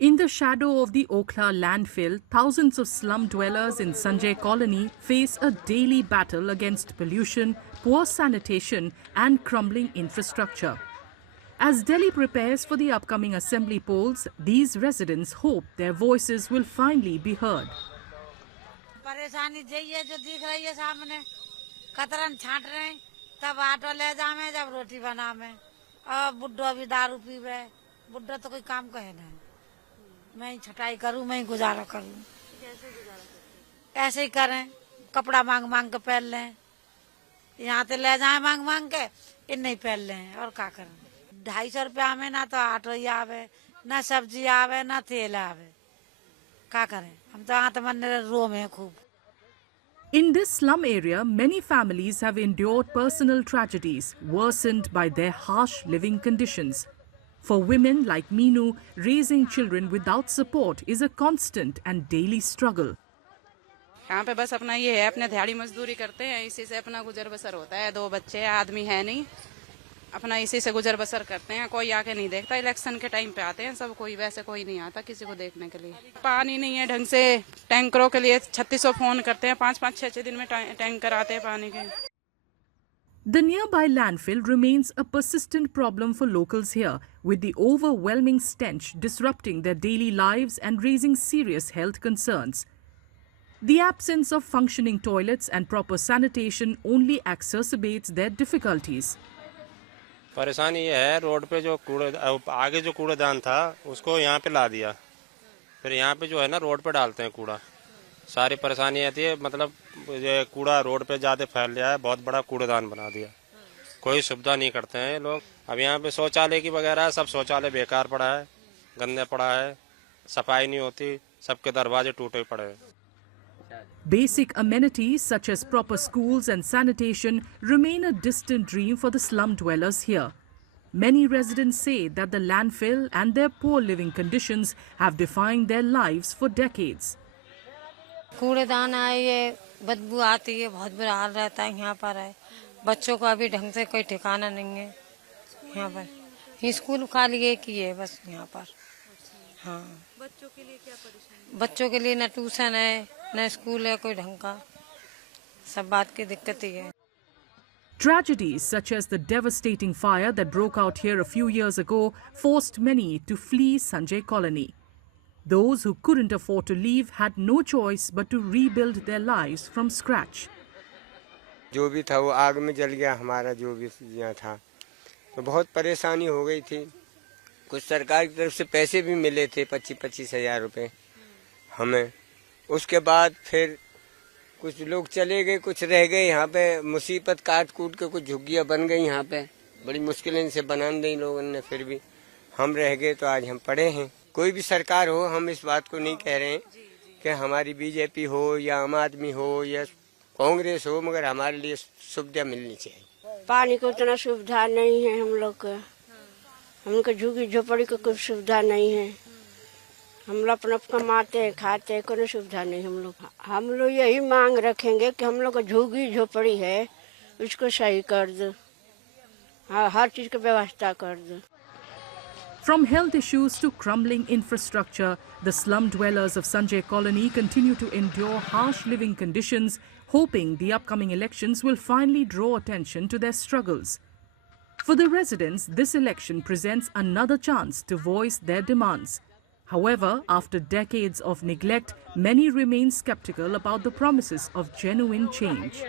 In the shadow of the Okhla landfill, thousands of slum dwellers in Sanjay Colony face a daily battle against pollution, poor sanitation and crumbling infrastructure. As Delhi prepares for the upcoming assembly polls, these residents hope their voices will finally be heard. परेशानी यही है जो दिख रही है सामने कतरन छांट रहे हैं तब आटो ले जावे जब रोटी बनावे और बुड्ढो भी दारू पीवे बुड्ढो तो कोई काम कहे ना मैं ही छटाई करूं मैं ही गुजारा करूं कैसे गुजारा करते ऐसे ही करें कपड़ा मांग मांग के पहन लें यहाँ से ले जाए मांग मांग के इन नहीं पहन लें और क्या करें 250 रुपया में ना तो आटो ही आवे ना सब्जी आवे ना तेल आवे क्या करें हम तो यहाँ तो मन रो में खूब. In this slum area, many families have endured personal tragedies worsened by their harsh living conditions. For women like Meenu, raising children without support is a constant and daily struggle. यहाँ पे बस अपना ये है अपने दिहाड़ी मजदूरी करते हैं इसी से अपना गुजर बसर होता है 2 बच्चे आदमी है नहीं अपना इसी से गुजर बसर करते हैं कोई आके नहीं देखता इलेक्शन के टाइम पे आते हैं सब कोई वैसे कोई नहीं आता किसी को देखने के लिए पानी नहीं है ढंग से टैंकरों के लिए 3600 फोन करते हैं 5-5 6-6 दिन में टैंकर आते हैं पानी के. The nearby landfill remains a persistent problem for locals here, with the overwhelming stench disrupting their daily lives and raising serious health concerns. The absence of functioning toilets and proper sanitation only exacerbates their difficulties. परेशानी ये है road पे जो आगे जो कूड़ेदान था उसको यहाँ पे ला दिया फिर यहाँ पे जो है ना रोड पे डालते हैं कूड़ा सारी परेशानी आती है मतलब ये कूड़ा रोड पे ज़्यादा फैल गया है बहुत बड़ा कूड़ेदान बना दिया कोई सुविधा नहीं करते हैं लोग. अब यहाँ पे शौचालय की वगैरह सब शौचालय बेकार पड़ा है गंदे पड़ा है सफाई नहीं होती सबके दरवाजे टूटे पड़े हैं. Basic amenities such as proper schools and sanitation remain a distant dream for the slum dwellers here. Many residents say that the landfill and their poor living conditions have defined their lives for decades. कूड़ेदान है ये बदबू आती है बहुत बुरा हाल रहता है यहाँ पर है बच्चों को अभी ढंग से कोई ठिकाना नहीं है यहाँ पर स्कूल खाली एक ही है बस यहाँ पर. हाँ बच्चों के लिए क्या परेशानी बच्चों के लिए न ट्यूशन है न स्कूल है कोई ढंग का सब बात की दिक्कत ही है. Tragedies such as the devastating fire that broke out here a few years ago forced many to flee Sanjay Colony. Those who couldn't afford to leave had no choice but to rebuild their lives from scratch. जो भी था वो आग में जल गया हमारा जो भी यहाँ था तो बहुत परेशानी हो गई थी. कुछ सरकार की तरफ से पैसे भी मिले थे 25-25 हज़ार रुपये हमें. उसके बाद फिर कुछ लोग चले गए कुछ रह गए यहाँ पे मुसीबत काट कूट के कुछ झुग्गियाँ बन गई यहाँ पे बड़ी मुश्किलें से बना दी लोगों ने फिर भी हम रह गए तो आज हम पड़े हैं. कोई भी सरकार हो हम इस बात को नहीं कह रहे हैं कि हमारी बीजेपी हो या आम आदमी हो या कांग्रेस हो मगर हमारे लिए सुविधा मिलनी चाहिए. पानी को उतना सुविधा नहीं है हम लोग का हम लोग झुग्गी झोपड़ी को कुछ सुविधा नहीं है हम लोग अपना कमाते हैं खाते हैं कोई सुविधा नहीं. हम लोग यही मांग रखेंगे कि हम लोग का झुग्गी झोपड़ी है उसको सही कर दो हर चीज़ की व्यवस्था कर दो. From health issues to crumbling infrastructure, the slum dwellers of Sanjay Colony continue to endure harsh living conditions, hoping the upcoming elections will finally draw attention to their struggles. For the residents, this election presents another chance to voice their demands. However, after decades of neglect, many remain skeptical about the promises of genuine change.